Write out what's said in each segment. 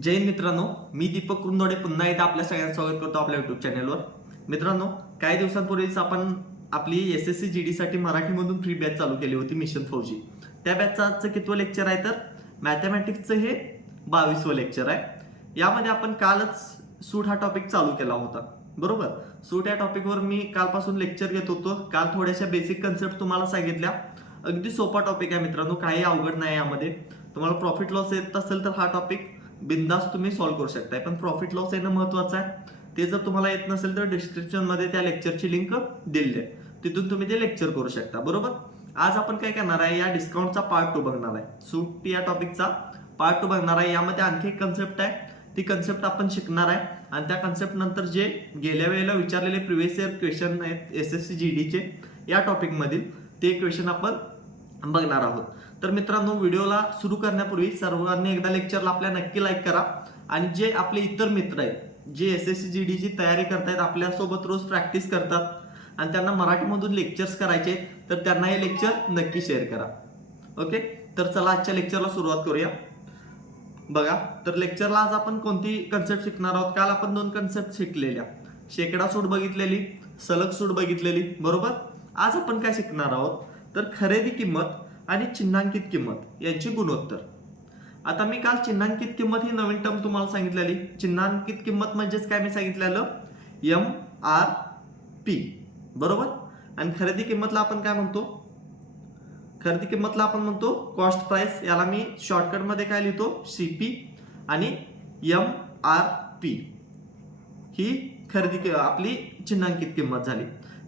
जय हिंद मित्रांनो, मी दीपक कुंदोडे पुन्हा एकदा आपल्या सगळ्यांचं स्वागत करतो आपल्या युट्यूब चॅनलवर. मित्रांनो, काही दिवसांपूर्वीच आपण आपली एसएससी जीडी साठी मराठीमधून फ्री बॅच चालू केली होती मिशन फौजी. त्या बॅचचं आजचं कितवं लेक्चर आहे तर मॅथमॅटिक्सचं हे 22वं लेक्चर आहे. यामध्ये आपण कालच सूट हा टॉपिक चालू केला होता, बरोबर. सूट या टॉपिकवर मी कालपासून लेक्चर घेत होतो. काल थोड्याशा बेसिक कन्सेप्ट तुम्हाला सांगितल्या. अगदी सोपा टॉपिक आहे मित्रांनो, काही अवघड नाही. यामध्ये तुम्हाला प्रॉफिट लॉस येत असेल तर हा टॉपिक बिंदास तुम्ही सॉल्व्ह करू शकताय. पण प्रॉफिट लॉस येणं महत्वाचं आहे. ते जर तुम्हाला येत नसेल तर डिस्क्रिप्शन मध्ये त्या लेक्चरची लिंक दिली आहे, तिथून तुम्ही ते लेक्चर करू शकता, बरोबर. आज आपण काय करणार आहे, या डिस्काउंटचा पार्ट 2 बघणार आहे. सूट या टॉपिकचा पार्ट 2 बघणार आहे. यामध्ये आणखी एक कन्सेप्ट आहे, ती कन्सेप्ट आपण शिकणार आहे. आणि त्या कन्सेप्ट नंतर जे गेल्या वेळेला विचारलेले प्रिव्हियस इयर क्वेश्चन आहेत एसएससी जीडीचे या टॉपिक मधील, ते क्वेश्चन आपण बघणार आहोत. तर मित्रांनो, व्हिडिओला सुरू करण्यापूर्वी सर्वांनी एकदा लेक्चरला आपल्या नक्की लाईक करा. आणि जे आपले इतर मित्र आहेत जे एसएससी जीडीची तयारी करतायत, आपल्यासोबत रोज प्रॅक्टिस करतात आणि त्यांना मराठीमधून लेक्चर्स करायचे आहेत, तर त्यांना हे लेक्चर नक्की शेअर करा. ओके, तर चला आजच्या लेक्चरला सुरुवात करूया. बघा, तर लेक्चरला आज आपण कोणती कन्सेप्ट शिकणार आहोत. काल आपण 2 कन्सेप्ट शिकलेल्या, शेकडा सूट बघितलेली, सलग सूट बघितलेली, बरोबर. आज आपण काय शिकणार आहोत तर खरेदी किंमत आणि चिन्हांकित किंमत यांची गुणोत्तर. आता मी काल चिन्हांकित किंमत ही नवीन टर्म तुम्हाला सांगितलेली. चिन्हांकित किंमत म्हणजेच काय मी सांगितलेलं, MRP, बरोबर. आणि खरेदी किंमतला आपण काय म्हणतो, खरेदी किंमतला आपण म्हणतो कॉस्ट प्राइस. याला मी शॉर्टकट मध्ये काय लिहितो, CP. आणि MRP ही खरेदी आपली चिन्हांकित किंमत झाली.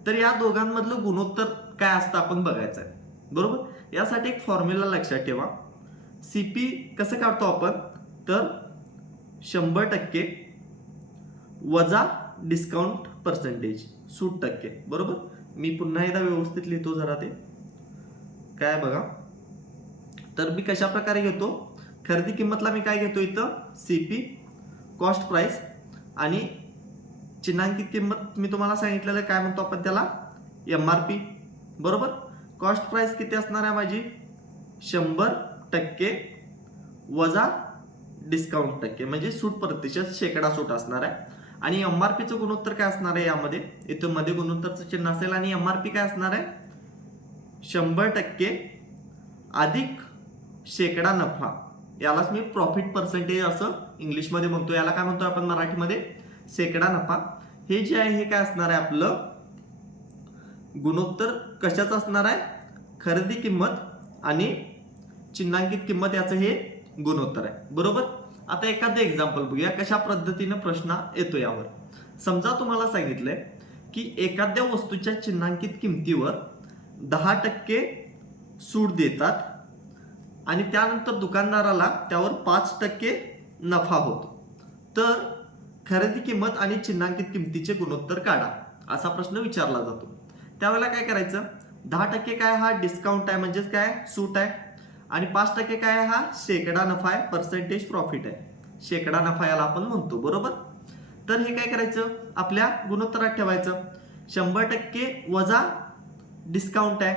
तर या दोघांमधलं गुणोत्तर काय असतं आपण बघायचं आहे, बरोबर. यासाठी एक फॉर्म्युला लक्षात ठेवा. CP कसं काढतो आपण तर 100% वजा डिस्काउंट पर्सेंटेज, सूट टक्के, बरोबर. मी पुन्हा एकदा व्यवस्थित लिहितो जरा, ते काय बघा. तर मी कशा प्रकारे घेतो, खरेदी किंमतला मी काय घेतो इथं CP, कॉस्ट प्राइस. आणि चिन्हांकित किंमत मी तुम्हाला सांगितलेलं काय म्हणतो आपण त्याला, MRP, बरोबर. कॉस्ट प्राइस किती असणार आहे माझी, 100% वजा डिस्काउंट टक्के, म्हणजे सूट प्रतिशत, शेकडा सूट असणार आहे. आणि MRPचं गुणोत्तर काय असणार आहे, यामध्ये इथं मध्ये गुणोत्तरचं चिन्ह असेल. आणि MRP काय असणार आहे, 100% अधिक शेकडा नफा. यालाच मी प्रॉफिट पर्सेंटेज असं इंग्लिशमध्ये म्हणतो. याला काय म्हणतो आपण मराठीमध्ये, शेकडा नफा. हे जे आहे हे काय असणार आहे आपलं गुणोत्तर. कशाचं असणार आहे, खरेदी किंमत आणि चिन्हांकित किंमत याचं हे गुणोत्तर आहे, बरोबर. आता एखादं एक्झाम्पल बघूया कशा पद्धतीने प्रश्न येतो यावर. समजा तुम्हाला सांगितलंय की एखाद्या वस्तूच्या चिन्हांकित किमतीवर 10% सूट देतात आणि त्यानंतर दुकानदाराला त्यावर 5% नफा होतो. तर खरेदी किंमत आणि चिन्हांकित किमतीचे गुणोत्तर काढा, असा प्रश्न विचारला जातो. त्यावेळेला काय करायचं, 10% काय हा डिस्काउंट आहे, म्हणजेच काय सूट आहे. आणि 5% काय हा शेकडा नफा आहे, पर्सेंटेज प्रॉफिट आहे, शेकडा नफा याला आपण म्हणतो, बरोबर. तर हे काय करायचं, आपल्या गुणोत्तरात ठेवायचं. 100% वजा डिस्काउंट आहे,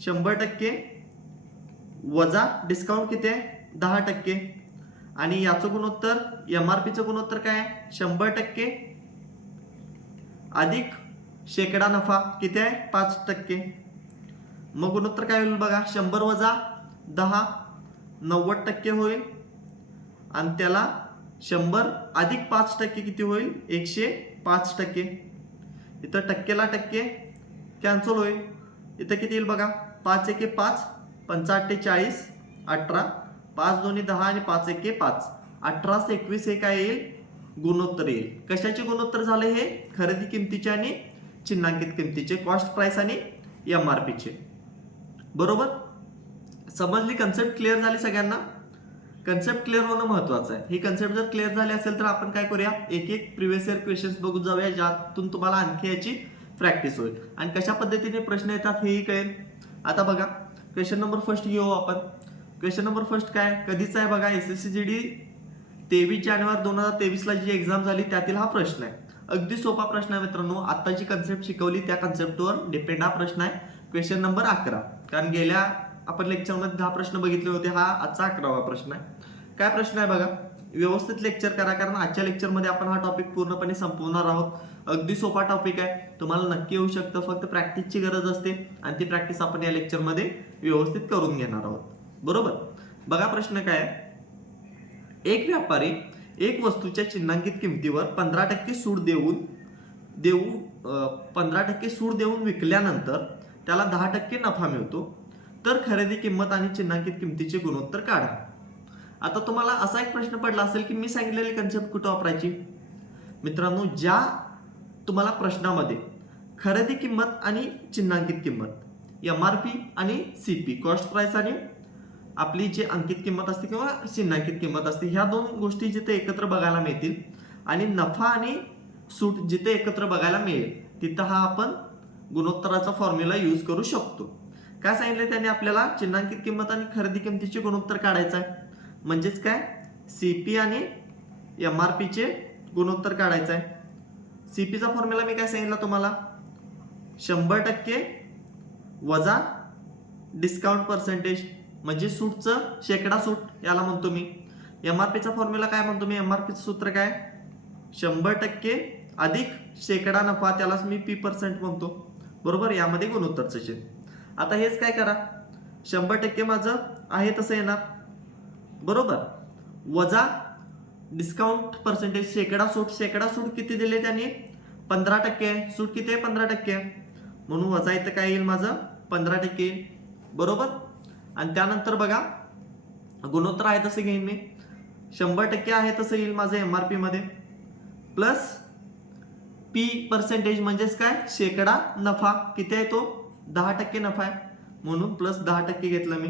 100% वजा डिस्काउंट किती आहे, 10%. आणि याचं गुणोत्तर, MRPचं गुणोत्तर काय आहे, 100% अधिक शेकडा नफा किती आहे, 5%. मग गुणोत्तर काय होईल बघा, 100 वजा 10, 90% होईल. आणि त्याला 100 अधिक 5% किती होईल, 105%. इथं टक्केला टक्के कॅन्सल होईल. इथं किती येईल बघा, 5 एके 5, 5 40, 18, 5 दोन्ही 10 आणि 5 एके 5, 1821 हे काय येईल, गुणोत्तर येईल. कशाचे गुणोत्तर झाले हे, खरेदी किमतीचे आणि चिन्हांकित किमतीचे, कॉस्ट प्राइस आणि MRPचे, बरोबर. समजली कन्सेप्ट, क्लिअर झाली सगळ्यांना. कन्सेप्ट क्लिअर होणं महत्वाचं आहे. ही कन्सेप्ट जर क्लिअर झाली असेल तर आपण काय करूया, एक एक प्रिव्हियस इयर क्वेश्चन्स बघून जाऊया, ज्यातून तुम्हाला आणखी याची प्रॅक्टिस होईल आणि कशा पद्धतीने प्रश्न येतात हेही कळेल. आता बघा, क्वेश्चन नंबर फर्स्ट घेऊ आपण. क्वेश्चन नंबर फर्स्ट काय, कधीच आहे बघा, एसएससी जीडी 23 जानेवारी 2023 ला जी एक्झाम झाली त्यातील हा प्रश्न आहे. अगदी सोपा प्रश्न आहे मित्रांनो. आता जी कन्सेप्ट शिकवली त्या कन्सेप्टवर डिपेंड हा प्रश्न आहे. क्वेश्चन नंबर 11, कारण गेल्या आपण लेक्चरमध्ये 10 प्रश्न बघितले होते, हा आजचा 11वा प्रश्न आहे. काय प्रश्न आहे बघा, व्यवस्थित लेक्चर करा, कारण आजच्या लेक्चरमध्ये आपण हा टॉपिक पूर्णपणे संपवणार आहोत. अगदी सोपा टॉपिक आहे, तुम्हाला नक्की येऊ शकतं. फक्त प्रॅक्टिसची गरज असते आणि ती प्रॅक्टिस आपण या लेक्चरमध्ये व्यवस्थित करून घेणार आहोत. बरोबर. बघा प्रश्न काय आहे. एक व्यापारी एक वस्तूच्या चिन्हांकित किमतीवर 15% सूट देऊन विकल्यानंतर त्याला 10% नफा मिळतो, तर खरेदी किंमत आणि चिन्हांकित किमतीचे गुणोत्तर काढा. आता तुम्हाला असा एक प्रश्न पडला असेल की मी सांगितलेली कन्सेप्ट कुठं वापरायची. मित्रांनो, ज्या तुम्हाला प्रश्नामध्ये खरेदी किंमत आणि चिन्हांकित किंमत, MRP आणि CP, कॉस्ट प्राइस आणि आपली जी अंकित किंमत असते किंवा चिन्हांकित किंमत असते, ह्या दोन गोष्टी जिथे एकत्र बघायला मिळतील आणि नफा आणि सूट जिथे एकत्र बघायला मिळेल, तिथं हा आपण गुणोत्तराचा फॉर्म्युला यूज करू शकतो. काय सांगितलं त्याने आपल्याला, चिन्हांकित किंमत आणि खरेदी किंमतीचे गुणोत्तर काढायचं आहे. म्हणजेच काय, CP आणि MRP चे गुणोत्तर काढायचं आहे. CP चा फॉर्म्युला मी काय सांगितला तुम्हाला, 100% वजा डिस्काउंट पर्सेंटेज, म्हणजे सूटचं शेकडा सूट याला म्हणतो मी. MRP चा फॉर्म्युला काय म्हणतो मी, MRP चं सूत्र काय, 100% अधिक शेकडा नफा, त्यालाच मी P% म्हणतो. बरोबर. यामध्ये गुणोत्तरचं चिन्ह. आता हेच काय करा, 100% माझं आहे तसं येणार. बरोबर. वजा डिस्काउंट पर्सेंटेज, शेकडा सूट किती दिले त्याने, 15% आहे. सूट किती आहे, 15% आहे, म्हणून वजा इथं काय येईल माझं, 15% येईल. बरोबर. आणि त्यानंतर बघा, गुणोत्तर आहे तसं घेईन मी, 100% आहे तसं येईल माझं MRP मध्ये, प्लस P% म्हणजेच काय, शेकडा नफा किती आहे तो, 10% नफा आहे, म्हणून प्लस 10% घेतलं मी.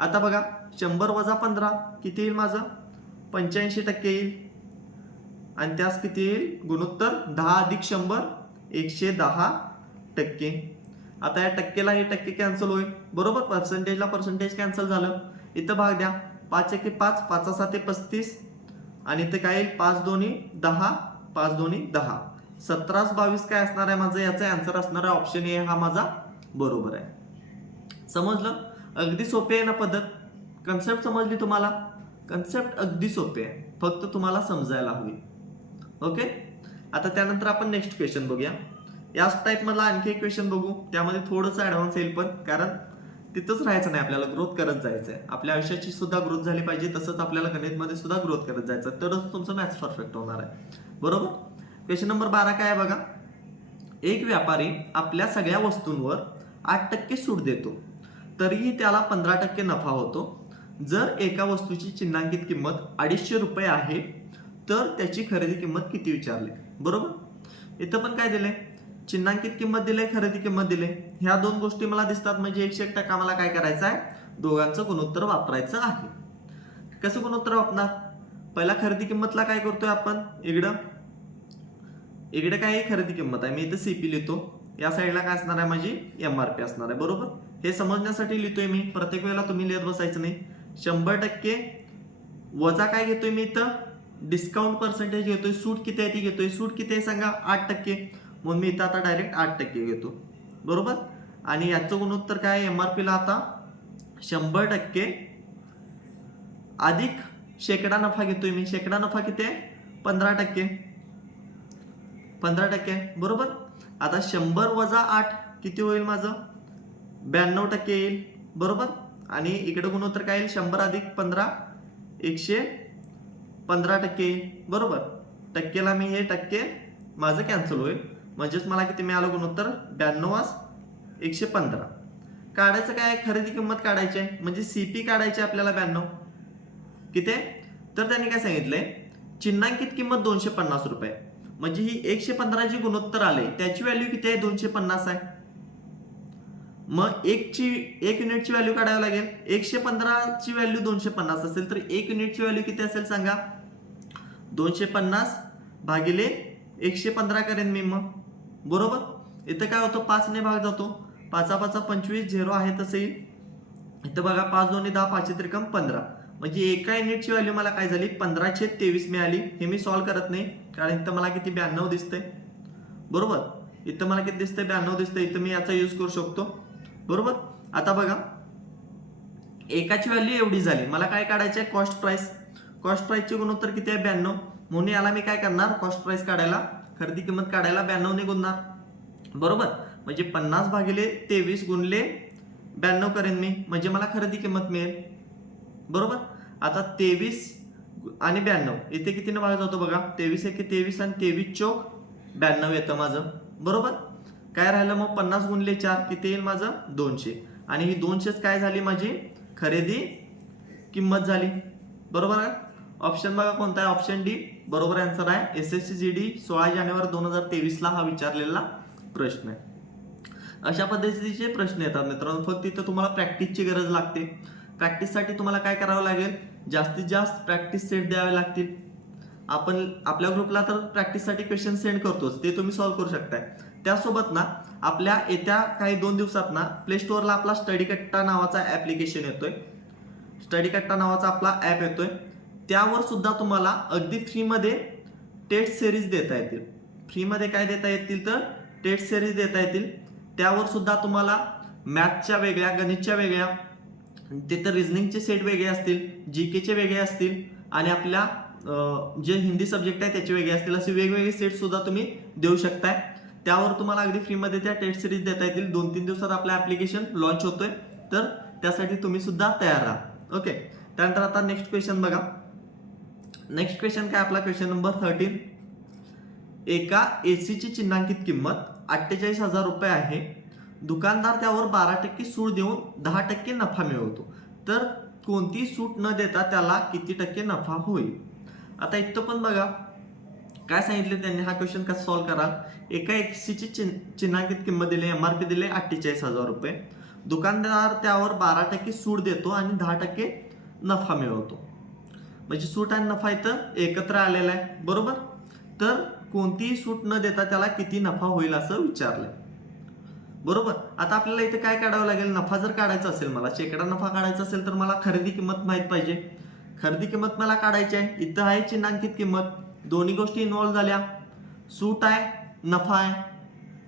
आता बघा, 100 वजा 15 किती येईल माझं, 85% येईल. आणि त्यास किती येईल गुणोत्तर, 10 अधिक 100, 110%. आता या टक्केला हे टक्के कॅन्सल होईल. बरोबर. पर्सेंटेजला पर्सेंटेज कॅन्सल झालं. इथं भाग द्या, 5 एके 5, 5 7 35, आणि इथं काय येईल, 5 दोन्ही 10, 5 दोन्ही 10, 17 22 काय असणार आहे माझं, याचा आन्सर असणार आहे ऑप्शन ए हा माझा बरोबर आहे. समजलं. अगदी सोपे आहे ना पद्धत. कन्सेप्ट समजली तुम्हाला. कन्सेप्ट अगदी सोपे आहे, फक्त तुम्हाला समजायला हवी. ओके. आता त्यानंतर आपण नेक्स्ट क्वेश्चन बघूया. याच टाईप मधला आणखी एक क्वेश्चन बघू. त्यामध्ये थोडंसं ऍडव्हान्स येईल, पण कारण तिथंच राहायचं नाही, आपल्याला ग्रोथ करत जायचं आहे. आपल्या आयुष्याची सुद्धा ग्रोथ झाली पाहिजे, तसंच आपल्याला गणितमध्ये सुद्धा ग्रोथ करत जायचं, तरच तुमचं मॅथ्स परफेक्ट होणार आहे. बरोबर. क्वेश्चन नंबर 12 काय आहे बघा. एक व्यापारी आपल्या सगळ्या वस्तूंवर 8% सूट देतो, तरीही त्याला 15% नफा होतो. जर एका वस्तूची चिन्हांकित किंमत 250 रुपये आहे, तर त्याची खरेदी किंमत किती विचारली. बरोबर. इथं पण काय दिले, चिन्हांकित किंमत दिले, खरेदी किंमत दिले. ह्या दोन गोष्टी मला दिसतात, म्हणजे 101% मला काय करायचं आहे, दोघांचं गुणोत्तर वापरायचं आहे. कसं गुणोत्तर वापरणार, पहिला खरेदी किंमतला काय करतोय आपण, इकडे काय आहे, खरेदी किंमत आहे, मी इथं CP लिहितो. या साईडला काय असणार आहे, माझी MRP असणार आहे. बरोबर. हे समजण्यासाठी लिहितोय मी, प्रत्येक वेळेला तुम्ही लिहित बसायचं नाही. 100% वजा काय घेतोय मी इथं, डिस्काउंट पर्सेंटेज घेतोय. सूट किती आहे ती घेतोय. सूट किती आहे सांगा, 8%, म्हणून मी इथं आता डायरेक्ट 8% घेतो. बरोबर. आणि याचं गुणोत्तर काय, MRP ला आता 100% अधिक शेकडा नफा घेतोय मी. शेकडा नफा किती आहे, 15%. 15%. बरोबर. आता 100 वजा 8 किती होईल माझं, 92% येईल. बरोबर. आणि इकडे गुणोत्तर काय येईल, 100 अधिक 15, 115% येईल. बरोबर. टक्केला मी हे टक्के माझं कॅन्सल होईल, म्हणजेच मला किती मिळालं गुणोत्तर, 92 115. काढायचं काय, खरेदी किंमत काढायची आहे, म्हणजे CP काढायची आपल्याला 92 किती आहे. तर त्यांनी काय सांगितलंय, चिन्हांकित किंमत 250 रुपये, म्हणजे ही 115 जी गुणोत्तर आले त्याची व्हॅल्यू किती आहे, 250 आहे. मग एक युनिटची व्हॅल्यू काढावी लागेल. 115 ची व्हॅल्यू 250 असेल, तर 1 युनिटची व्हॅल्यू किती असेल सांगा, 250 भागिले 115 करेन मी मग. बरोबर. इथं काय होतं, 5 ने भाग जातो, 5 5 25, 0 आहे तसं येईल. इथं बघा, 5 2 10, 5 त्रिकम 15, म्हणजे एका युनिटची व्हॅल्यू मला काय झाली, 15/23 मिळाली. हे मी सॉल्व्ह करत नाही, कारण इथं मला किती 92 दिसतंय. बरोबर. इथं मला किती दिसतंय, 92 दिसतंय. इथं मी याचा यूज करू शकतो. बरोबर. आता बघा, एकाची व्हॅल्यू एवढी झाली, मला काय काढायची आहे, कॉस्ट प्राइस. कॉस्ट प्राइसचे गुणोत्तर किती आहे 92, म्हणून याला मी काय करणार कॉस्ट प्राइस काढायला खरेदी किंमत काढायला 92 ने गुणणार. बरोबर, म्हणजे 50 भागिले 23 गुणले 92 करेन मी, म्हणजे मला खरेदी किंमत मिळेल. बरोबर, आता 23 आणि 92 इथे कितीने भाग जातो बघा, 23 एके 23 आणि 23 चौक 92 येतं माझं. बरोबर, काय राहिलं मग 50 गुणले 4 किती येईल माझं 200, आणि ही 200 काय झाली माझी खरेदी किंमत झाली. बरोबर आहे. ऑप्शन बघा कोणता आहे, ऑप्शन डी बरोबर आन्सर आहे. SSC GD 16 जानेवारी 2023 ला हा विचारलेला प्रश्न आहे. अशा पद्धतीचे प्रश्न येतात मित्रांनो, फक्त इथं तुम्हाला प्रॅक्टिसची गरज लागते. प्रॅक्टिससाठी तुम्हाला काय करावं लागेल, जास्तीत जास्त प्रॅक्टिस सेट द्यावे लागतील. आपण आपल्या ग्रुपला तर प्रॅक्टिससाठी क्वेश्चन सेंड करतोच, ते तुम्ही सॉल्व्ह करू शकताय. त्यासोबत ना आपल्या येत्या काही 2 दिवसात ना प्ले स्टोअरला आपला स्टडी कट्टा नावाचा ऍप्लिकेशन येतोय. स्टडी कट्टा नावाचा आपला ऍप येतोय, त्यावर सुद्धा तुम्हाला अगदी फ्रीमध्ये टेस्ट सिरीज देता येतील. फ्रीमध्ये काय देता येतील तर टेस्ट सिरीज देता येतील. त्यावर सुद्धा तुम्हाला मॅथच्या वेगळ्या, गणितच्या वेगळ्या, तिथं रिझनिंगचे सेट वेगळे असतील, जीकेचे वेगळे असतील, आणि आपल्या जे हिंदी सब्जेक्ट आहे त्याचे वेगळे असतील, असे वेगवेगळे सेट सुद्धा तुम्ही देऊ शकताय. त्यावर तुम्हाला अगदी फ्रीमध्ये त्या टेस्ट सिरीज देता येतील. 2-3 दिवसात आपलं ऍप्लिकेशन लॉन्च होतोय, तर त्यासाठी तुम्ही सुद्धा तयार राहा. ओके, त्यानंतर आता नेक्स्ट क्वेश्चन बघा. नेक्स्ट क्वेश्चन काय आपला क्वेश्चन नंबर 13. एका एसीची चिन्हांकित किंमत 48,000 रुपये आहे. दुकानदार त्यावर 12% सूट देऊन 10% नफा मिळवतो, तर कोणती सूट न देता त्याला किती टक्के नफा होईल. आता इथं पण बघा काय सांगितले त्यांनी, हा क्वेश्चन कसा सॉल्व्ह कराल. एका एसीची चिन्हांकित किंमत दिली, MRP दिले 48,000 रुपये. दुकानदार त्यावर 12% सूट देतो आणि 10% नफा मिळवतो, म्हणजे सूट आणि नफा इथं एकत्र आलेला आहे. बरोबर, तर कोणतीही सूट न देता त्याला किती नफा होईल असं विचारलंय. बरोबर, आता आपल्याला इथे काय काढावं लागेल, नफा जर काढायचा असेल, मला शेकडा नफा काढायचा असेल, तर मला खरेदी किंमत माहित पाहिजे. खरेदी किंमत मला काढायची आहे. इथं आहे चिन्हांकित किंमत, दोन्ही गोष्टी इन्व्हॉल्व्ह झाल्या, सूट आहे नफा आहे,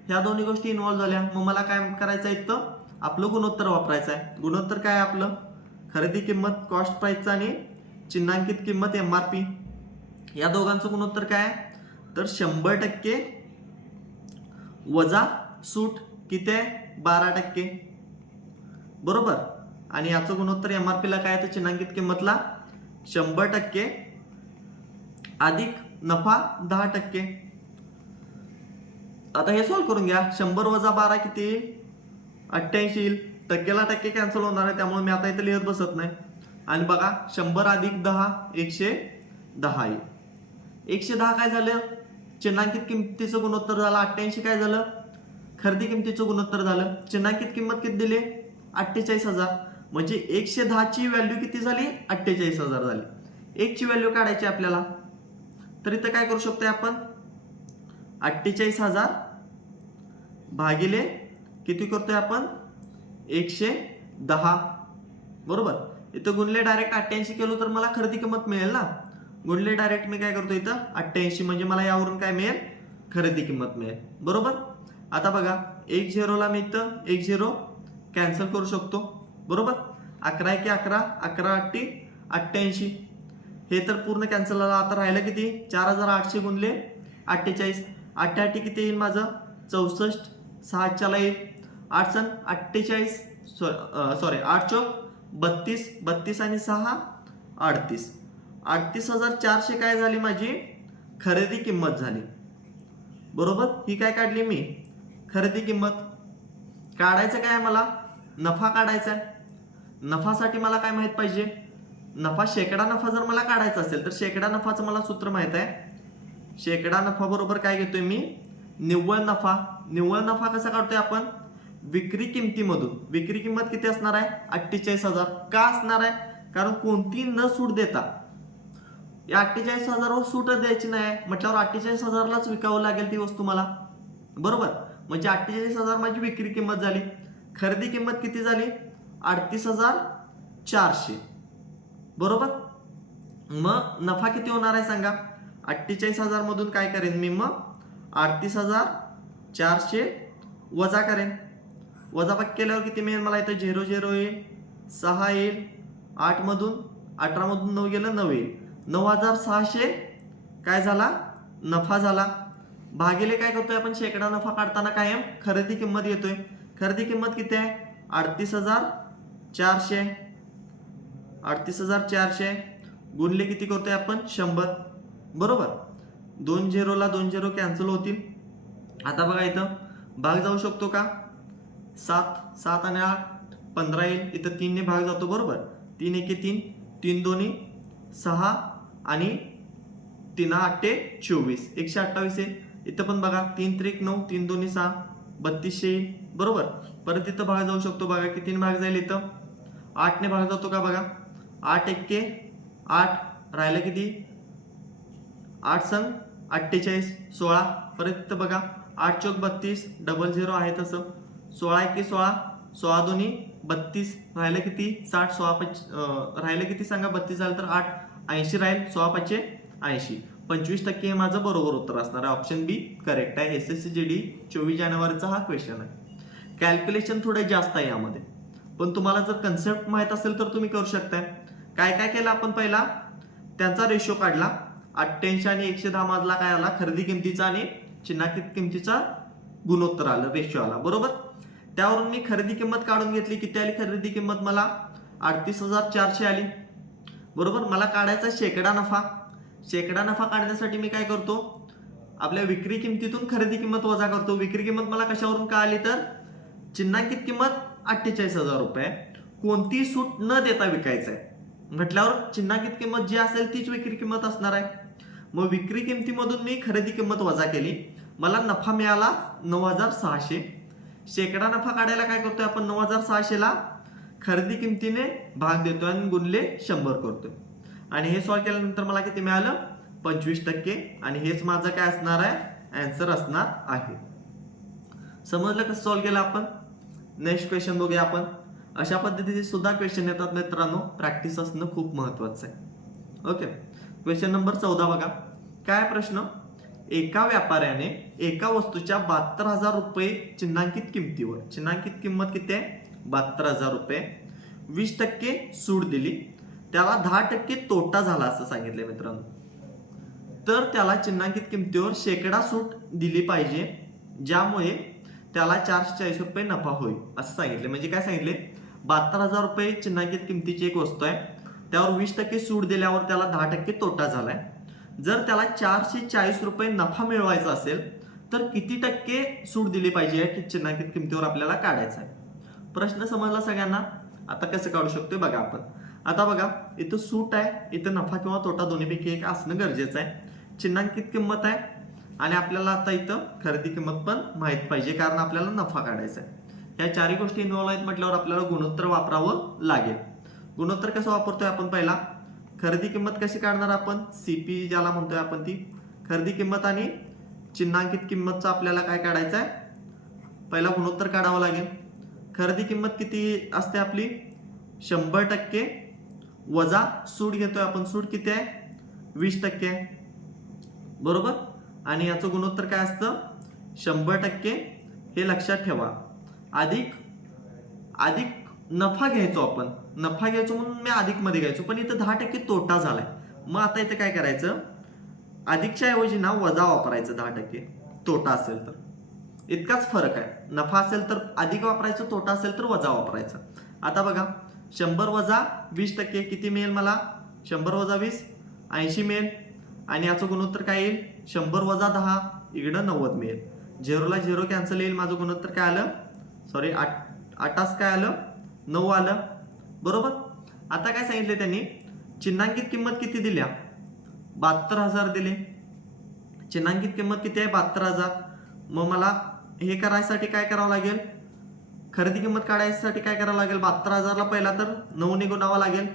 ह्या दोन्ही गोष्टी इन्व्हॉल्व्ह झाल्या. मग मला काय करायचं आहे, इथं आपलं गुणोत्तर वापरायचं आहे. गुणोत्तर काय आहे आपलं, खरेदी किंमत कॉस्ट प्राइसचं आणि चिन्हांकित किंमत MRP, या दोघांचं गुणोत्तर काय आहे तर 100% वजा सूट किती आहे 12%. बरोबर, आणि याचं गुणोत्तर MRP ला काय आहे तर चिन्हांकित किंमतला 100% अधिक नफा 10%. आता हे सॉल्व्ह करून घ्या. 100 वजा 12 किती येईल 88 येईल. टक्केला टक्के कॅन्सल होणार आहे, त्यामुळे मी आता इथे लिहित बसत नाही. आणि बघा 100 अधिक 10 110 येईल. 110 काय झालं, चिन्हांकित किंमतीचं गुणोत्तर झालं. 88 काय झालं, खरेदी किंमतीचं गुणोत्तर झालं. चिन्हांकित किंमत किती दिली 48,000, म्हणजे 110 ची व्हॅल्यू किती झाली 48,000 झाली. 1 ची व्हॅल्यू काढायची आपल्याला, तर इथं काय करू शकतोय आपण 48,000 भागिले किती करतोय आपण 110. बरोबर, इथं गुणले डायरेक्ट 88 केलो तर मला खरेदी किंमत मिळेल ना. गुणले डायरेक्ट मी काय करतो इथं 88, म्हणजे मला यावरून काय मिळेल खरेदी किंमत मिळेल. बरोबर, आता बघा 10 ला मी इथं 10 कॅन्सल करू शकतो. बरोबर, 11 1 11 11 8 88, हे तर पूर्ण कॅन्सल झालं. आता राहिलं किती 4800 गुणले 48, 8 8 किती येईल माझं 64, 6 ला येईल 8 48, सॉरी 8 चौक 32, 32 आणि 6 38, 38,400 काय झाली माझी खरेदी किंमत झाली. बरोबर, ही काय काढली मी खरेदी किंमत. काढायचं काय मला नफा काढायचा आहे. नफासाठी मला काय माहित पाहिजे, नफा शेकडा नफा जर मला काढायचा असेल तर शेकडा नफाचं मला सूत्र माहित आहे. शेकडा नफा बरोबर काय घेतोय मी निव्वळ नफा. निव्वळ नफा कसा काढतोय आपण विक्री किमतीमधून. विक्री किंमत किती असणार आहे 48,000. का असणार आहे, कारण कोणती न सूट देता या 48,000 वर सूट द्यायची नाही म्हटल्यावर 48,000 लाच विकावं लागेल ती वस्तू मला. बरोबर, म्हणजे 48,000 माझी विक्री किंमत झाली. खरेदी किंमत किती झाली 38,400. बरोबर, मग नफा किती होणार आहे सांगा. 48,000 मधून काय करेन मी मग 38,400 वजा करेन. वजाबाकी केल्यावर किती मिळेल मला इथं 0 0 येईल, 6 येईल, 8 मधून 18 मधून 9 गेलं 9 येईल. 9,600 काय झाला, नफा झाला. भागिले काय करतोय आपण, शेकडा नफा काढताना कायम खरेदी किंमत येतोय. खरेदी किंमत किती आहे, 38,400. 38,400 गुणले किती करतोय आपण, 100. बरोबर, 2 झिरोला 2 झिरो कॅन्सल होतील. आता बघा इथं भाग जाऊ शकतो का, 7 7 आणि 8 15 येईल. इथं 3 ने भाग जातो. बरोबर, 3 एके 3, 3 दोन्ही 6 आणि 3 8 24, 128 आहे. इथं पण बघा 3 त्रिक 9, 3 दोन्ही 6, 3200 येईल. बरोबर, परत इथं भाग जाऊ शकतो. बघा कितीने भाग जाईल, इथं 8 ने भाग जातो का, बघा 8 एके 8, राहिलं किती, 8 संग 48 16. परत इथं बघा 8 चौक 32, डबल झिरो आहे तसं, 16 एके 16, 16 दोन्ही 32, राहिलं किती 60, 16 राहिलं किती सांगा, 32 झालं तर 8 80 राहील, 16 5 80. 25% हे माझं बरोबर उत्तर असणार आहे. ऑप्शन बी करेक्ट आहे. SSC GD 24 जानेवारीचा हा क्वेश्चन आहे. कॅल्क्युलेशन थोडं जास्त आहे यामध्ये, पण तुम्हाला जर कन्सेप्ट माहित असेल तर तुम्ही करू शकताय. काय काय केलं आपण, पहिला त्यांचा रेशो काढला, 88 आणि 110 मधला काय आला, खरेदी किमतीचा आणि चिन्हांकित किमतीचा गुणोत्तर आलं, रेशो आला. बरोबर, त्यावरून मी खरेदी किंमत काढून घेतली. किती आली खरेदी किंमत, मला 38,400 आली. बरोबर, मला काढायचा शेकडा नफा. शेकडा नफा काढण्यासाठी मी काय करतो, आपल्या विक्री किमतीतून खरेदी किंमत वजा करतो. विक्री किंमत मला कशावरून का आली, तर चिन्हांकित किंमत 48,000 रुपये, कोणतीही सूट न देता विकायचं आहे म्हटल्यावर चिन्हांकित किंमत जी असेल तीच विक्री किंमत असणार आहे. मग विक्री किमतीमधून मी खरेदी किंमत वजा केली, मला नफा मिळाला 9,600. शेकडा नफा काढायला काय करतोय आपण, 9,600 ला खरेदी किमतीने भाग देतोय आणि गुणले 100 करतोय. आणि हे सॉल्व्ह केल्यानंतर मला किती मिळालं, 25%. आणि हेच माझं काय असणार आहे, आन्सर असणार आहे. समजलं कसं सॉल्व्ह केलं आपण. नेक्स्ट क्वेश्चन बघूया आपण. अशा पद्धतीचे सुद्धा क्वेश्चन येतात मित्रांनो, प्रॅक्टिस असणं खूप महत्वाचं आहे. ओके, क्वेश्चन नंबर 14 बघा. काय प्रश्न, एका व्यापाऱ्याने एका वस्तूच्या 72,000 रुपये चिन्हांकित किमतीवर, चिन्हांकित किंमत किती आहे, 72,000 रुपये, 20% सूट दिली, त्याला 10% तोटा झाला असं सांगितलंय मित्रांनो. तर त्याला चिन्हांकित किमतीवर शेकडा सूट दिली पाहिजे, ज्यामुळे त्याला 440 रुपये नफा होईल असं सांगितले. म्हणजे काय सांगितले, 72,000 रुपये चिन्हांकित किमतीची एक वस्तू आहे, त्यावर 20% सूट दिल्यावर त्याला 10% तोटा झालाय. जर त्याला 440 रुपये नफा मिळवायचा असेल तर किती टक्के सूट दिली पाहिजे की चिन्हांकित किमतीवर आपल्याला काढायचा आहे. प्रश्न समजला सगळ्यांना. आता कसं काढू शकतोय बघा आपण. आता बघा इथं सूट आहे, इथं नफा किंवा तोटा दोन्हीपैकी एक असणं गरजेचं आहे. चिन्हांकित किंमत आहे आणि आपल्याला आता इथं खरेदी किंमत पण माहित पाहिजे, कारण आपल्याला नफा काढायचा आहे. या चारही गोष्टी इन्व्हॉल्व आहेत म्हटल्यावर आपल्याला गुणोत्तर वापरावं लागेल. गुणोत्तर कसं वापरतोय आपण, पहिला खरेदी किंमत कशी काढणार आपण, CP ज्याला म्हणतोय आपण, ती खरेदी किंमत आणि चिन्हांकित किंमतचा आपल्याला काय काढायचं आहे, पहिला गुणोत्तर काढावं लागेल. खरेदी किंमत किती असते आपली, 100% वजा सूट घेतोय आपण, सूट किती आहे, 20% आहे. बरोबर, आणि याचं गुणोत्तर काय असतं, 100%. हे लक्षात ठेवा. अधिक नफा घ्यायचो आपण, नफा घ्यायचो म्हणून मी अधिक मध्ये घ्यायचो, पण इथं 10% तोटा झालाय. मग आता इथं काय करायचं, अधिकच्या ऐवजी ना वजा वापरायचं, 10% तोटा असेल तर. इतकाच फरक आहे. नफा असेल तर अधिक वापरायचं, तोटा असेल तर वजा वापरायचं. आता बघा 100 वजा 20% किती मिळेल मला, 100 वजा 20 80 मिळेल. आणि याचं गुणोत्तर काय येईल, 100 वजा 10 इकडं 90 मिळेल. झिरोला झिरो कॅन्सल येईल. माझं गुणोत्तर काय आलं, सॉरी 8 काय आलं, 9 आलं. बरोबर, आता काय सांगितले त्यांनी, चिन्हांकित किंमत किती दिल्या, 72,000 दिले. चिन्हांकित किंमत किती आहे, 72,000. मग मला हे करायसाठी काय करावं लागेल, खरेदी किंमत काढायसाठी काय करावं लागेल, 72,000 ला पहिला तर 9 ने गुणावं लागेल.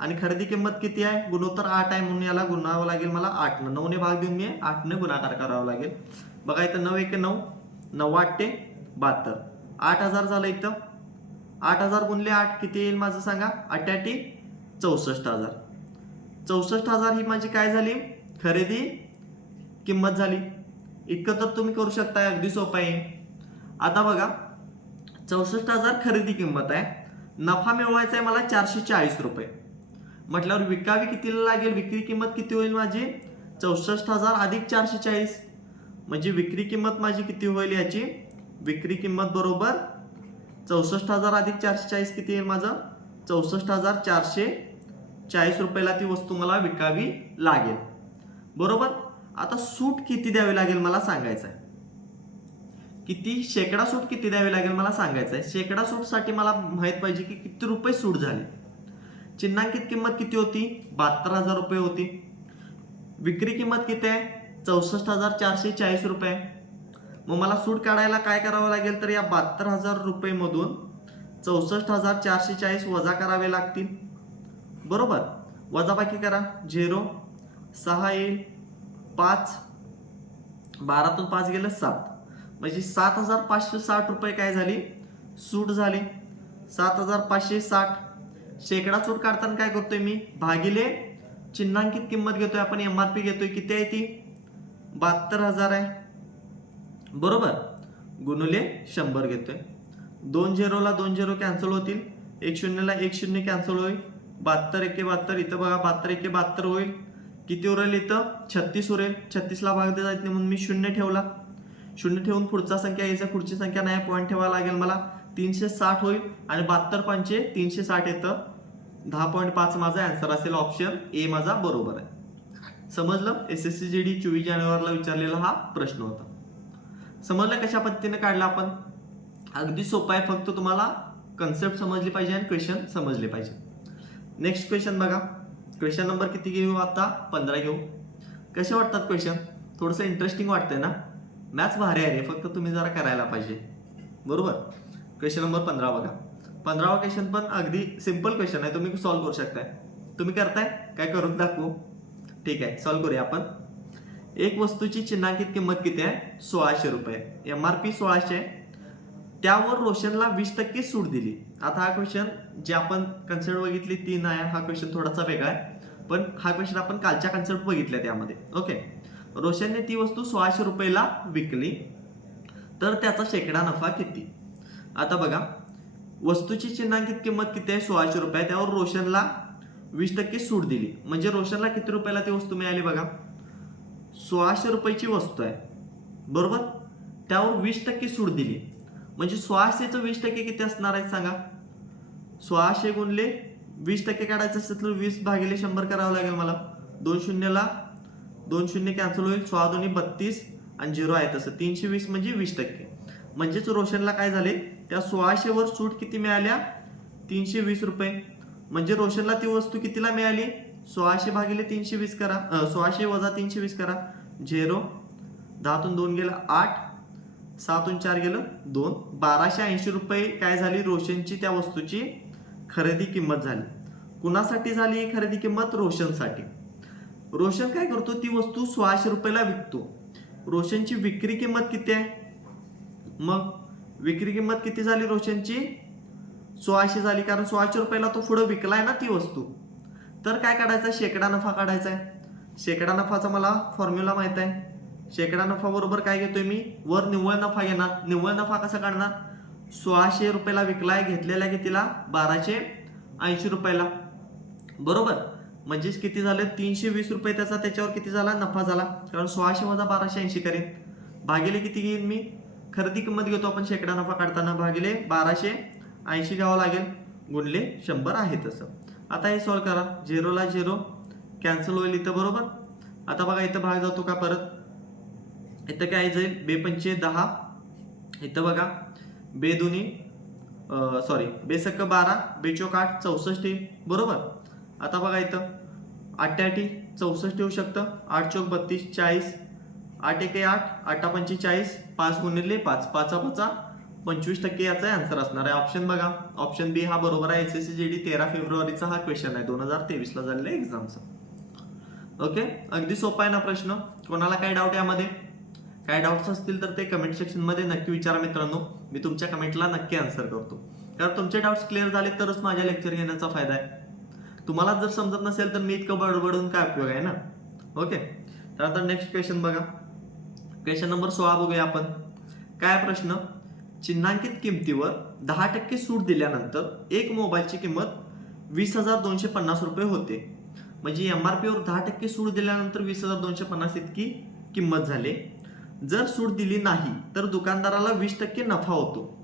आणि खरेदी किंमत किती आहे, गुणोत्तर 8 आहे म्हणून याला गुणावं लागेल मला 8 ने. 9 ने भाग देऊन मी 8 ने गुणाकार करावा लागेल. बघा इथं 9 1 9, 9 8 72, 8,000 झालं. इथं 8,000 गुणले 8 किती येईल माझं सांगा, 8 8 64,000. 64,000 ही माझी काय झाली, खरेदी किंमत झाली. इतकं तर तुम्ही करू शकता, अगदी सोपं आहे. आता बघा 64,000 खरेदी किंमत आहे, नफा मिळवायचा आहे मला 440 रुपये. म्हटल्यावर विकावी कितीला लागेल, विक्री किंमत किती होईल माझी 64,000 अधिक 440, म्हणजे विक्री किंमत माझी किती होईल याची, विक्री किंमत बरोबर 64,000 अधिक 440 किती येईल माझं 64,440 रुपयाला ती वस्तू मला विकावी लागेल. बरोबर. आता सूट किती द्यावी लागेल मला सांगायचं आहे. किती शेकडा सूट किती द्यावी लागेल मला सांगायचं आहे. शेकडा सूट साठी मला माहित पाहिजे की किती रुपये सूट झाली. चिन्हांकित किंमत किती होती 72,000 रुपये होती. विक्री किंमत किती आहे 64,440 रुपये. मग मला सूट काढायला काय करावं लागेल, तर या 72,000 रुपये मधून 64,440 वजा करावे लागतील. बरोबर. वजाबाकी करा, 0 6 येईल, 5 12तून 5 गेलं 7, म्हणजे 7,560 रुपये काय झाली सूट झाली. 7,560 शेकडा सूट काढताना काय करतोय मी, भागिले चिन्हांकित किंमत घेतोय आपण, MRP घेतोय, किती आहे ती 72,000 आहे. बरोबर. गुणिले 100 घेतोय. 2 झिरोला 2 झिरो कॅन्सल होतील, 1 शून्यला 1 शून्य कॅन्सल होईल, 72 एके 72, इथं बघा 72 एके 72 होईल. किती उरेल इथं 36 उरेल. 36ला भाग देता येत नाही म्हणून मी 0 ठेवला. 0 ठेवून पुढचा संख्या यायचा, पुढची संख्या नाही, पॉईंट ठेवायला लागेल मला. 360 होईल आणि 72 पंचे 360 येतं. 10.5 माझा आन्सर असेल, ऑप्शन ए माझा बरोबर आहे. समजलं. SSC GD 24 जानेवारीला विचारलेला हा प्रश्न होता. समजलं कशा पद्धतीने काढला आपण. अगदी सोपा आहे, फक्त तुम्हाला कन्सेप्ट समजली पाहिजे आणि क्वेश्चन समजले पाहिजे. नेक्स्ट क्वेश्चन बघा. क्वेश्चन नंबर किती घेऊ आता 15 घेऊ. कसे वाटतात क्वेश्चन, थोडंसं इंटरेस्टिंग वाटतंय ना. मॅथ्स भारी आहे रे, फक्त तुम्ही जरा करायला पाहिजे. बरोबर. क्वेश्चन नंबर 15 बघा. 15वा क्वेश्चन पण अगदी सिंपल क्वेश्चन आहे, तुम्ही सॉल्व्ह करू शकताय. तुम्ही करताय काय, करून दाखवू. ठीक आहे, सॉल्व्ह करूया आपण. एक वस्तूची चिन्हांकित किंमत किती आहे 1600 रुपये. MRP 1600 आहे. त्यावर रोशनला 20% सूट दिली. आता हा क्वेश्चन जे आपण कन्सेप्ट बघितली 3 आहे, हा क्वेश्चन थोडासा वेगळा आहे, पण हा क्वेश्चन आपण कालच्या कन्सेप्ट बघितल्या त्यामध्ये. ओके. रोशनने ती वस्तू 1600 रुपयाला विकली, तर त्याचा शेकडा नफा किती. आता बघा, वस्तूची चिन्हांकित किंमत किती आहे 1600 रुपये, त्यावर रोशनला 20% सूट दिली, म्हणजे रोशनला किती रुपयाला ती वस्तू मिळाली बघा 1600 रुपयाची वस्तू आहे. बरोबर. त्यावर 20% सूट दिली, म्हणजे 1600चं 20% किती असणार आहे सांगा. 1600 गुणले 20% काढायचं असेल तर 20 भागिले 100 करावं लागेल मला. 2 शून्यला 2 शून्य कॅन्सल होईल, 16 दोन्ही 32 आणि 0 आहे तसं 320 म्हणजे 20%. म्हणजेच रोशनला काय झाले, त्या 1600 वर सूट किती मिळाल्या 320 रुपये. म्हणजे रोशनला ती वस्तू कितीला मिळाली 1600 भागिले 320 करा, 1600 वजा 320 करा, 0 10तून 2 गेलं 8, 6तून 4 गेलं 2, 1280 रुपये काय झाली रोशनची त्या वस्तूची खरेदी किंमत झाली. कुणासाठी झाली ही खरेदी किंमत, रोशनसाठी. रोशन काय करतो, ती वस्तू 1600 रुपयाला विकतो. रोशनची विक्री किंमत किती आहे, मग विक्री किंमत किती झाली रोशनची 1600 झाली, कारण 1600 रुपयाला तो पुढे विकलाय ना ती वस्तू. तर काय काढायचं, शेकडा नफा काढायचा आहे. शेकडा नफाचा मला फॉर्म्युला माहित आहे. शेकडा नफा बरोबर काय घेतोय मी, वर निव्वळ नफा घेणार. निव्वळ नफा कसा काढणार, 1600 रुपयाला विकलाय, घेतलेला कितीला 1280 रुपयाला. बरोबर. म्हणजेच किती झालं 320 रुपये त्याचा, त्याच्यावर किती झाला नफा झाला, कारण 1600 वजा 1280 करेन. भागिले किती घेईन मी, खरेदी किंमत घेतो आपण शेकडा नफा काढताना, भागिले 1280 घ्यावं लागेल, गुणले 100 आहे तसं. आता हे सॉल्व्ह करा. 0ला 0 कॅन्सल होईल इथं. बरोबर. आता बघा इथं भाग जातो का परत, इथं काय जाईल 2 पंचे 10, इथं बघा 2 दुनी बेसक 12, 2 चौक 8, 64. बरोबर. आता बघा इथं 8 8 64 येऊ शकतं, 8 चौक 32 40, 8 1 8, 8 पंचे 40, 5 गुणिले 5, 5 5 25% याचा आन्सर असणार आहे. ऑप्शन बघा, ऑप्शन बी हा बरोबर आहे. SSC GD 13 फेब्रुवारीचा हा क्वेश्चन आहे 2023 ला झालेला एक्झामचा. ओके. अगदी सोपा आहे ना प्रश्न. कोणाला काय डाऊट यामध्ये, काय डाऊट्स असतील तर ते कमेंट सेक्शन मध्ये नक्की विचारा मित्रांनो. मी तुमच्या कमेंटला नक्की आन्सर करतो, कारण तुमचे डाऊट्स क्लिअर झाले तरच माझ्या लेक्चर घेण्याचा फायदा आहे. तुम्हाला जर समजत नसेल तर मी इतकं बडबडून काय उपयोग आहे ना. ओके. तर आता नेक्स्ट क्वेश्चन बघा. क्वेश्चन नंबर 16 बघूया आपण. काय प्रश्न, चिन्हांकित किमतीवर 10% सूट दिल्यानंतर एक मोबाईलची किंमत 20,250 रुपये होते. म्हणजे MRP वर 10% सूट दिल्यानंतर 20,250 इतकी किंमत झाली. जर सूट दिली नाही तर दुकानदाराला 20% नफा होतो.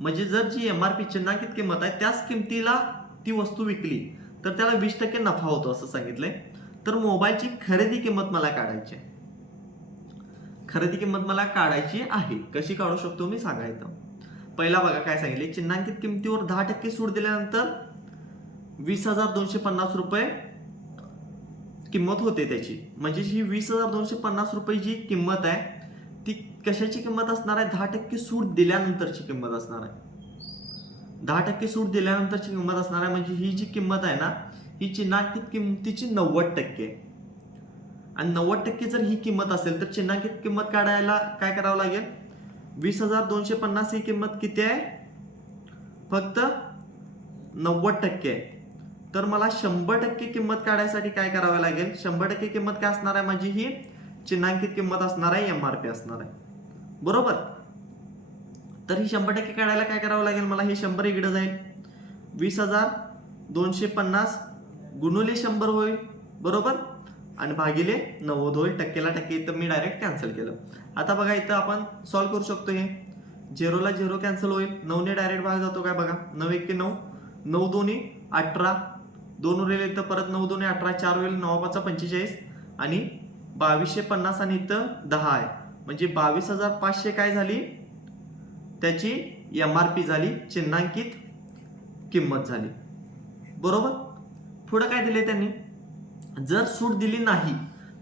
म्हणजे जर जी MRP चिन्हांकित किंमत आहे त्याच किमतीला ती वस्तू विकली तर त्याला 20% नफा होतो असं सांगितलंय. तर मोबाईलची खरेदी किंमत मला काढायची आहे. खरेदी किंमत मला काढायची आहे. कशी काढू शकतो मी सांगायचं. पहिला बघा काय सांगितले, चिन्हांकित किमतीवर 10% सूट दिल्यानंतर 20,250 रुपये किंमत होते त्याची. म्हणजे ही 20,250 रुपये जी किंमत आहे ती कशाची किंमत असणार आहे? 10% सूट दिल्यानंतरची किंमत असणार आहे. 10% सूट दिल्यानंतरची किंमत असणार आहे. म्हणजे ही जी किंमत आहे ना ही चिन्हांकित किंमतीची 90% आहे. आणि 90% जर ही किंमत असेल तर चिन्हांकित किंमत काढायला काय करावं लागेल? 20,250 ही किंमत किती आहे? फक्त 90% आहे. तर मला 100% किंमत काढायसाठी काय करावं लागेल? 100% किंमत काय असणार आहे? म्हणजे ही चिन्हांकित किंमत असणार आहे, MRP असणार आहे. बरोबर. तर ही 100% काढायला काय करावं लागेल? मला हे 100 इकडे जाईल, 20,250 गुणुले 100 होईल. बरोबर. आणि भागिले 90 होईल. टक्केला टक्के इथं मी डायरेक्ट कॅन्सल केलं. आता बघा इथं आपण सॉल्व्ह करू शकतो. हे 0ला 0 कॅन्सल होईल. 9ने डायरेक्ट भाग जातो काय बघा. 9 1 9, 9 2 18, 2 उरलेले इथं परत 9 2 18, 4 होईल, 9 5 45 आणि 2250 आणि इथं 10 आहे. म्हणजे 22,500 काय झाली? त्याची MRP झाली, चिन्हांकित किंमत झाली. बरोबर. पुढे काय दिले त्यांनी? जर सूट दिली नाही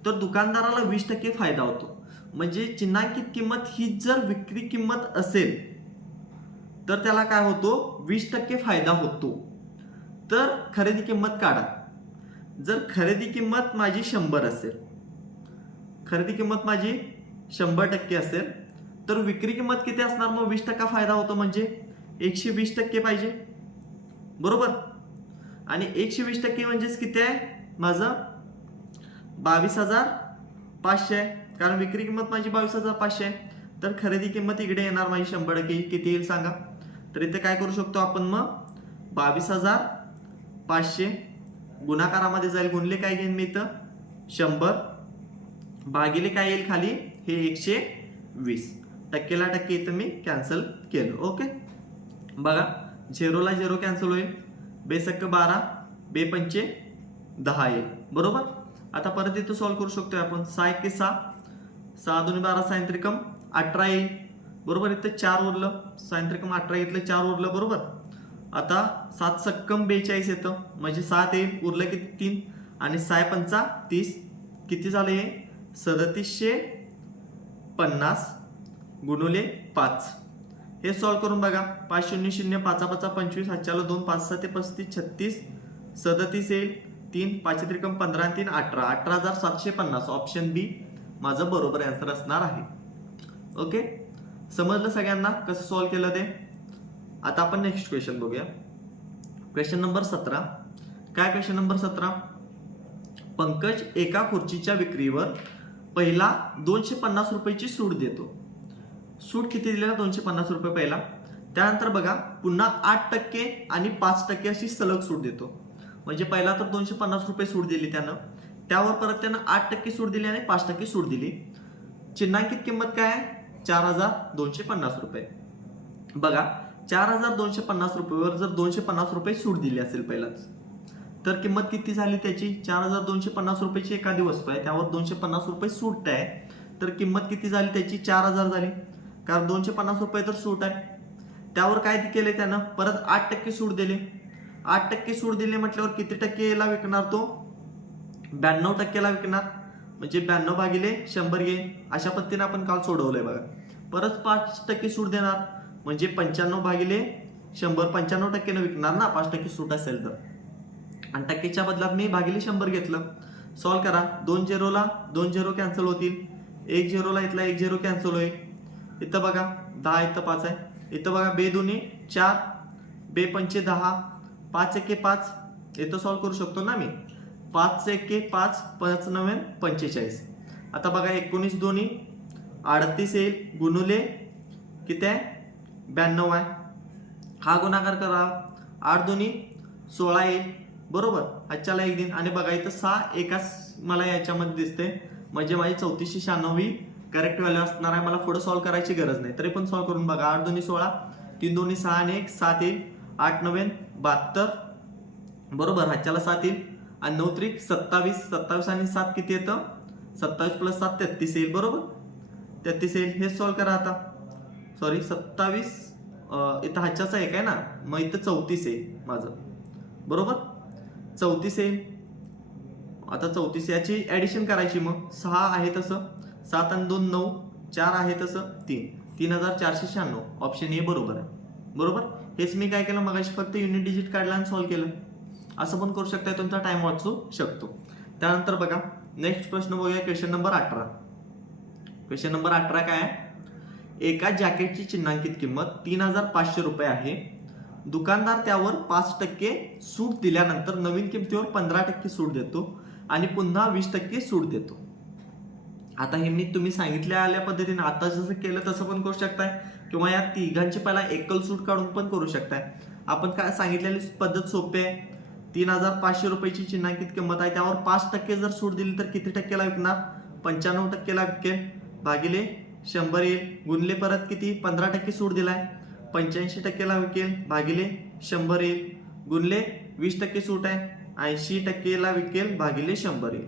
तर दुकानदाराला 20% फायदा होतो. म्हणजे चिन्हांकित किंमत ही जर विक्री किंमत असेल तर त्याला काय होतो? 20% फायदा होतो. तर खरेदी किंमत काढा. जर खरेदी किंमत माझी 100 असेल, खरेदी किंमत माझी 100% असेल तर विक्री किंमत किती असणार? मग 20% फायदा होतो म्हणजे 120% पाहिजे. बरोबर. आणि 120% म्हणजेच किती आहे? माझं 22,500 आहे. कारण विक्री किंमत माझी 22,500 आहे. तर खरेदी किंमत इकडे येणार माझी 100% किती येईल सांगा? तर इथे काय करू शकतो आपण? मग 22,500 गुणाकारामध्ये जाईल, गुणले काय घेईन मी इथं? 100 भागिले काय येईल खाली? हे 120. टक्केला टक्के इथं मी कॅन्सल केलं. ओके. बघा 0ला 0 कॅन्सल होईल, बेसक्क 12, बेपंचे 10 येईल. बरोबर. आता परत इथं सॉल्व्ह करू शकतोय आपण. 6 1 6, 6 2 12, सायंत्रिकम 18 येईल. बरोबर. इथं 4 उरलं, सायंत्रिकम 18 घेतलं, 4 उरलं. बरोबर. आता 7 सक्कम 42 येतं, म्हणजे 7 येईल, उरलं किती? 3 आणि 6 5 30, किती झालं हे? 3750 गुणुले 5. हे सॉल्व्ह करून बघा. 5 0 0, 5 5 25, 7 2, 5 7 35, 36, 37 येईल, 3 5 त्रिकम 15 3 18, 18,750. ऑप्शन बी माझं बरोबर आन्सर असणार आहे. ओके. समजलं सगळ्यांना कसं सॉल्व्ह केलं ते? आता आपण नेक्स्ट क्वेश्चन बघूया. Question number 17. काय क्वेश्चन नंबर 17? पंकज एका खुर्चीच्या विक्रीवर पहिला 250 रुपयाची सूट देतो. सूट किती दिलेला? 250 रुपये पहिला. त्यानंतर बघा पुन्हा 8% आणि 5% अशी सलग सूट देतो. म्हणजे पहिला तर 250 रुपये सूट दिली त्यानं, त्यावर परत त्यानं 8% सूट दिली आणि 5% सूट दिली. चिन्हांकित किंमत काय आहे? 4,250 रुपये. बघा 4,250 रुपयेवर जर 250 रुपये सूट दिली असेल पहिलाच तर किंमत किती झाली त्याची? 4,250 रुपयाची एखादी वस्तू आहे, त्यावर 250 रुपये सूट आहे, तर किंमत किती झाली त्याची? 4,000 झाली. कारण 250 रुपये तर सूट आहे. त्यावर काय केले त्यानं? परत 8% सूट दिले. 8% सूट दिले म्हटल्यावर किती टक्केला विकणार तो? 92%ला विकणार. म्हणजे 92 भागिले 100 घेईन. अशा पद्धतीने आपण काल सोडवलंय बघा. परत 5% सूट देणार म्हणजे 95 भागिले 100, 95% विकणार ना 5% सूट असेल तर. आणि टक्केच्या बदलात मी भागिले 100 घेतलं. सॉल्व्ह करा. 2 0ला 2 0 कॅन्सल होतील, 1 0ला इथला 1 0 कॅन्सल होईल. इथं बघा 10 इथं 5 आहे. इथं बघा बे 2 4, बे पंचे 10, 5 1 5. इथं सॉल्व्ह करू शकतो ना मी. 5 1 5, 5 9 45. आता बघा 19 2 38 येईल, गुणुले किती आहे? 92 आहे. हा गुणाकार करा. 8 2 16 येईल, बरोबर, हातच्याला 1 देईन आणि बघा इथं 6 एकाच मला याच्यामध्ये दिसते, म्हणजे माझी 3496 करेक्ट व्हॅल्यू असणार आहे. मला पुढे सॉल्व्ह करायची गरज नाही, तरी पण सॉल्व्ह करून बघा. 8 2 16, 3 2 6 आणि 1 7 येईल, 8 9 72, बरोबर, हातच्याला 7 येईल आणि 9 त्रिक 27, 27 आणि 7 किती येतं, 27 प्लस 7 33 येईल, बरोबर, 33 येईल. हे सॉल्व्ह करा आता. सॉरी 27 इथं हातच्याचा 1 आहे ना, मग इथं 34 येईल माझं, बरोबर, 34 येईल. आता 34 याची ऍडिशन करायची, मग 6 आहे तसं, 7 आणि 2 9, 4 आहे तसं 3, 3496. ऑप्शन ए बरोबर आहे, बरोबर. हेच मी काय केलं मगाशी, फक्त युनिट डिजिट काढला आणि सॉल्व्ह केलं. असं पण करू शकता, तुमचा टाइम वाचू शकतो. त्यानंतर बघा नेक्स्ट प्रश्न बघूया, क्वेश्चन नंबर 18. क्वेश्चन नंबर 18 काय आहे, एका जॅकेटची चिन्हांकित किंमत 3500 रुपये आहे. दुकानदार त्यावर 5% सूट दिल्यानंतर नवीन किमतीवर 15% सूट देतो आणि पुन्हा 20% सूट देतो. आता हे मी तुम्ही सांगितल्या पद्धतीने आता जसं केलं तसं पण करू शकताय, किंवा या तिघांची पहिला एकल सूट काढून पण करू शकताय. आपण काय सांगितलेली पद्धत सोपी आहे. 3500 रुपयाची चिन्हांकित किंमत आहे, त्यावर 5% जर सूट दिली तर किती टक्केला विकणार, 95%ला विकेल, भागिले 100 येईल, गुणले परत किती, 15% सूट दिलाय, 85%ला विकेल, भागिले 100 येईल, गुणले 20% सूट आहे, 80%ला विकेल, भागिले 100 येईल.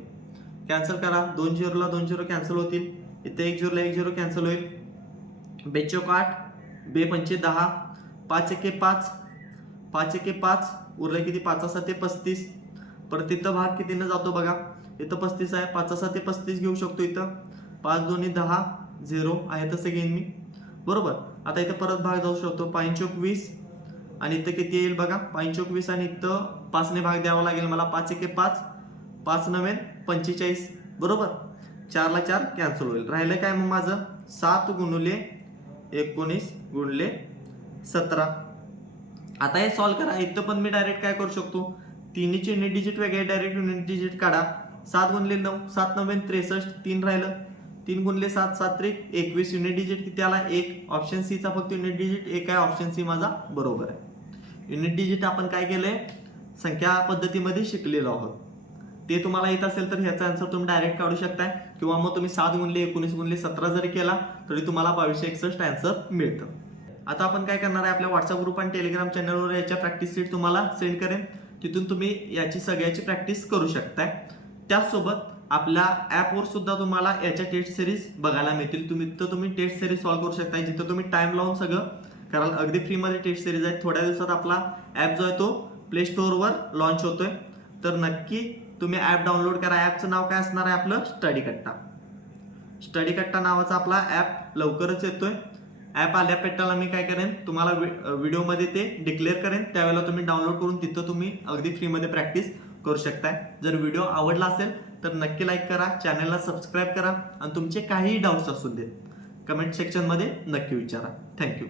कॅन्सल करा, 2 झिरोला 2 झिरो कॅन्सल होतील, इथे 1 झिरोला 1 झिरो कॅन्सल होईल, 2 चौक 8, 2 पंचे 10, 5 एके 5, 5 एके 5, उरले किती, 5 7 35, परत इथं भाग कितीनं जातो बघा, इथं 35 आहे, 5 7 35 घेऊ शकतो, इथं 5 2 10 0 आहे तसं घेईन मी, बरोबर. आता इथं परत भाग जाऊ शकतो, 5 चौक 20 आणि इथं किती येईल बघा, 5 चौक 20 आणि इथं 5 ने भाग द्यावा लागेल मला, 5 एके 5, 5 9 45, बरोबर, 4 ला 4 कॅन्सल होईल. राहिलं काय मग माझं, 7 गुणुले 19 गुणले 17. आता हे सॉल्व्ह करा. इथं पण मी डायरेक्ट काय करू शकतो, तिन्हीचे युनिट डिजिट वेगळे, डायरेक्ट युनिट डिजिट काढा. 7 गुणले 9, 7 9 63, 3 राहिलं, 3 गुणले 7, 7 त्रिक 21, युनिट डिजिट किती आला, 1. ऑप्शन सी चा फक्त युनिट डिजिट 1 आहे, ऑप्शन सी माझा बरोबर आहे. युनिट डिजिट आपण काय केलंय, संख्या पद्धतीमध्ये शिकलेलो आहोत. ते तुम्हाला येत असेल तर ह्याचा आन्सर तुम्ही डायरेक्ट काढू शकताय, किंवा मग तुम्ही 7 गुणले 19 गुणले 17 जरी केला तरी तुम्हाला 2261 आन्सर मिळतं. आता आपण काय करणार आहे, आपल्या व्हॉट्सअप ग्रुप आणि टेलिग्राम चॅनलवर याच्या प्रॅक्टिस शीट तुम्हाला सेंड करेन, तिथून तुम्ही याची सगळ्याची प्रॅक्टिस करू शकताय. त्याचसोबत आपल्या ॲपवर सुद्धा तुम्हाला याच्या टेस्ट सिरीज बघायला मिळतील. तुम्ही टेस्ट सिरीज सॉल्व्ह करू शकताय, जिथं तुम्ही टाइम लावून सगळं कराल. अगदी फ्रीमध्ये टेस्ट सिरीज आहे. थोड्या दिवसात आपला ॲप जो आहे तो प्ले स्टोअरवर लॉन्च होतोय, तर नक्की तुम्ही ॲप डाउनलोड करा. ॲपचं नाव काय असणार आहे आपलं, स्टडी कट्टा. स्टडी कट्टा नावाचा आपला ॲप लवकरच येतोय. ॲप आल्या पेटाला मी काय करेन, तुम्हाला व्हिडिओमध्ये ते डिक्लेअर करेन, त्यावेळेला तुम्ही डाउनलोड करून तिथं तुम्ही अगदी फ्रीमध्ये प्रॅक्टिस करू शकताय. जर व्हिडिओ आवडला असेल तर नक्की लाईक करा, चॅनलला सबस्क्राईब करा आणि तुमचे काहीही डाऊट्स असू देत कमेंट सेक्शनमध्ये नक्की विचारा. थँक्यू.